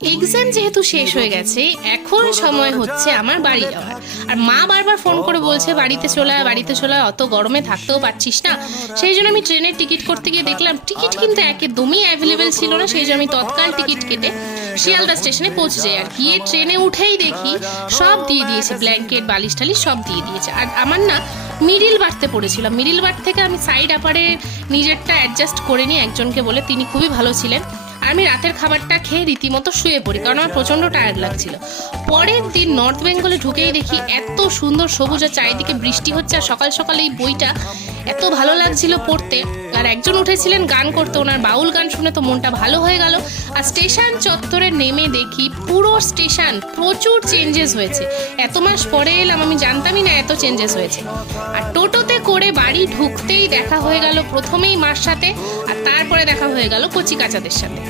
Exam যেহেতু শেষ হয়ে গেছে, এখন সময় হচ্ছে আমার বাড়ি যাওয়ার। আর মা বারবার ফোন করে বলছে বাড়িতে চলে আয়, বাড়িতে চলে আয়, অত গরমে থাকতেও পারছিস না। সেই জন্য আমি ট্রেনের টিকিট করতে গিয়ে দেখলাম টিকিট কিন্তু একদমই অ্যাভেলেবেল ছিল না। সেই জন্য আমি তৎকাল টিকিট কেটে শিয়ালদা স্টেশনে পৌঁছে যাই। আর গিয়ে ট্রেনে উঠেই দেখি সব দিয়ে দিয়েছে, ব্ল্যাঙ্কেট বালিশ টালিশ সব দিয়ে দিয়েছে। আর আমার না মিডিল বার্থে পড়েছিলাম। মিডিল বার্থ থেকে আমি সাইড আপারে নিজেরটা অ্যাডজাস্ট করে নিই একজনকে বলে, তিনি খুবই ভালো ছিলেন। আর আমি রাতের খাবারটা খেয়ে রীতিমতো শুয়ে পড়ি, কারণ আমার প্রচণ্ড টায়ার্ড লাগছিল। পরের দিন নর্থ বেঙ্গলে ঢুকেই দেখি এত সুন্দর সবুজ, আর চারিদিকে বৃষ্টি হচ্ছে। আর সকাল সকাল এই বইটা এত ভালো লাগছিল পড়তে। আর একজন উঠেছিলেন গান করতে, ওনার বাউল গান শুনে তো মনটা ভালো হয়ে গেল। আর স্টেশন চত্বরে নেমে দেখি পুরো স্টেশন প্রচুর চেঞ্জেস হয়েছে। এত মাস পরে এলাম, আমি জানতামই না এত চেঞ্জেস হয়েছে। আর টোটোতে করে বাড়ি ঢুকতেই দেখা হয়ে গেল প্রথমেই মার সাথে, আর তারপরে দেখা হয়ে গেল কচি কাচাদের সাথে।